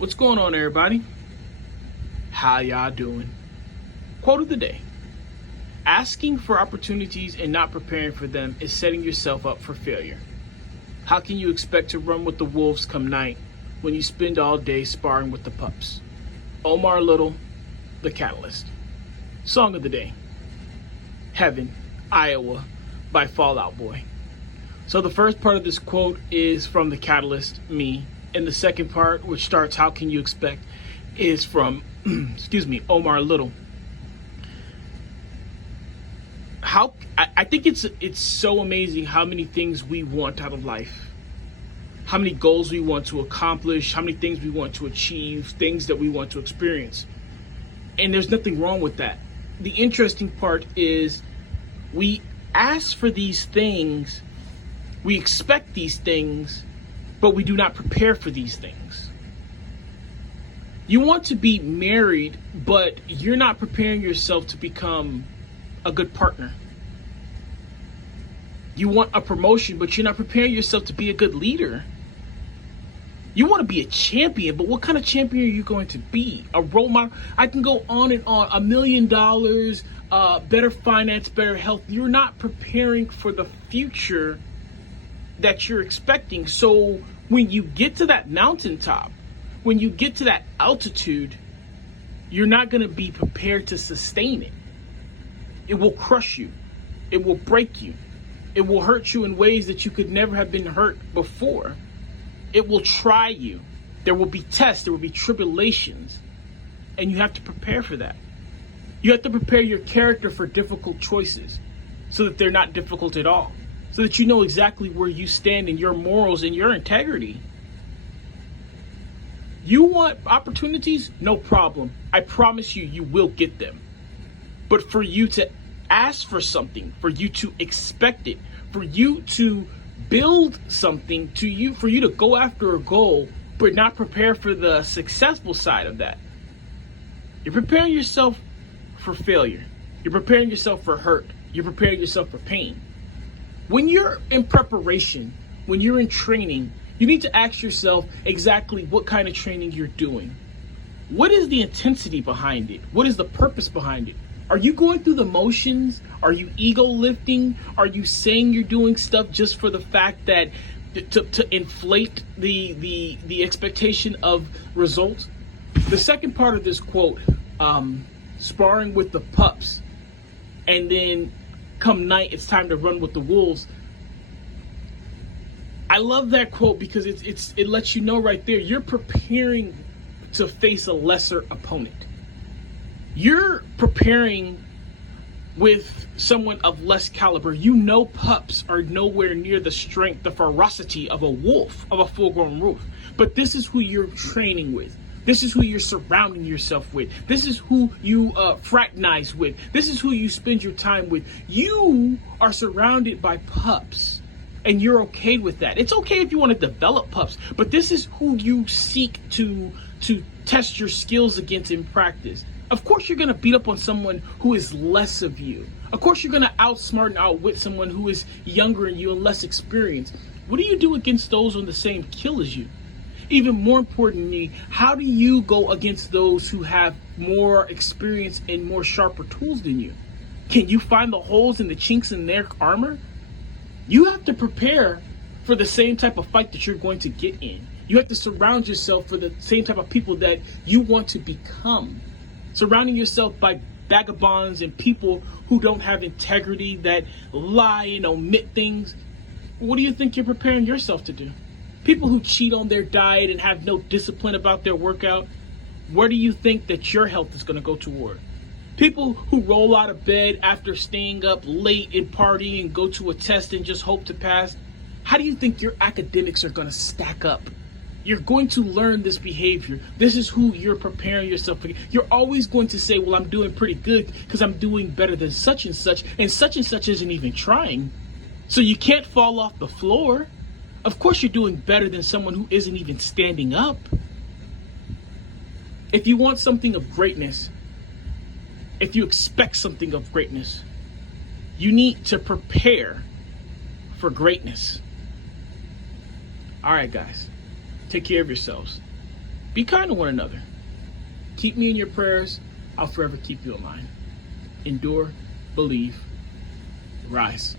What's going on, everybody? How y'all doing? Quote of the day. Asking for opportunities and not preparing for them is setting yourself up for failure. How can you expect to run with the wolves come night when you spend all day sparring with the pups? Omar Little, The Catalyst. Song of the day. Heaven, Iowa by Fall Out Boy. So the first part of this quote is from The Catalyst, me. And the second part, which starts, how can you expect, is from, Omar Little. I think it's so amazing how many things we want out of life. How many goals we want to accomplish, how many things we want to achieve, things that we want to experience. And there's nothing wrong with that. The interesting part is we ask for these things, we expect these things, but we do not prepare for these things. You want to be married, but you're not preparing yourself to become a good partner. You want a promotion, but you're not preparing yourself to be a good leader. You want to be a champion, but what kind of champion are you going to be? A role model? I can go on and on. $1 million, better finance, better health. You're not preparing for the future that you're expecting. So when you get to that mountaintop, when you get to that altitude, you're not going to be prepared to sustain it. It will crush you. It will break you. It will hurt you in ways that you could never have been hurt before. It will try you. There will be tests. There will be tribulations. And you have to prepare for that. You have to prepare your character for difficult choices so that they're not difficult at all. So that you know exactly where you stand in your morals and your integrity. You want opportunities? No problem. I promise you, you will get them. But for you to ask for something, for you to expect it, for you to build something for you to go after a goal, but not prepare for the successful side of that, you're preparing yourself for failure. You're preparing yourself for hurt. You're preparing yourself for pain. When you're in preparation, when you're in training, you need to ask yourself exactly what kind of training you're doing. What is the intensity behind it? What is the purpose behind it? Are you going through the motions? Are you ego lifting? Are you saying you're doing stuff just for the fact that to inflate the expectation of results? The second part of this quote, sparring with the pups, and then come night, it's time to run with the wolves. I love that quote because it lets you know right there, you're preparing to face a lesser opponent. You're preparing with someone of less caliber. You know pups are nowhere near the strength, the ferocity of a wolf, of a full-grown wolf. But this is who you're training with. This is who you're surrounding yourself with. This is who you fraternize with. This is who you spend your time with. You are surrounded by pups, and you're okay with that. It's okay if you want to develop pups, but this is who you seek to test your skills against in practice. Of course, you're going to beat up on someone who is less of you. Of course, you're going to outsmart and outwit someone who is younger than you and less experienced. What do you do against those on the same kill as you? Even more importantly, how do you go against those who have more experience and more sharper tools than you? Can you find the holes and the chinks in their armor? You have to prepare for the same type of fight that you're going to get in. You have to surround yourself for the same type of people that you want to become. Surrounding yourself by vagabonds and people who don't have integrity, that lie and omit things. What do you think you're preparing yourself to do? People who cheat on their diet and have no discipline about their workout, where do you think that your health is going to go toward? People who roll out of bed after staying up late and partying and go to a test and just hope to pass, how do you think your academics are going to stack up? You're going to learn this behavior. This is who you're preparing yourself for. You're always going to say, well, I'm doing pretty good because I'm doing better than such and such isn't even trying. So you can't fall off the floor. Of course you're doing better than someone who isn't even standing up. If you want something of greatness, if you expect something of greatness, you need to prepare for greatness. All right, guys. Take care of yourselves. Be kind to one another. Keep me in your prayers. I'll forever keep you in mind. Endure, believe, rise.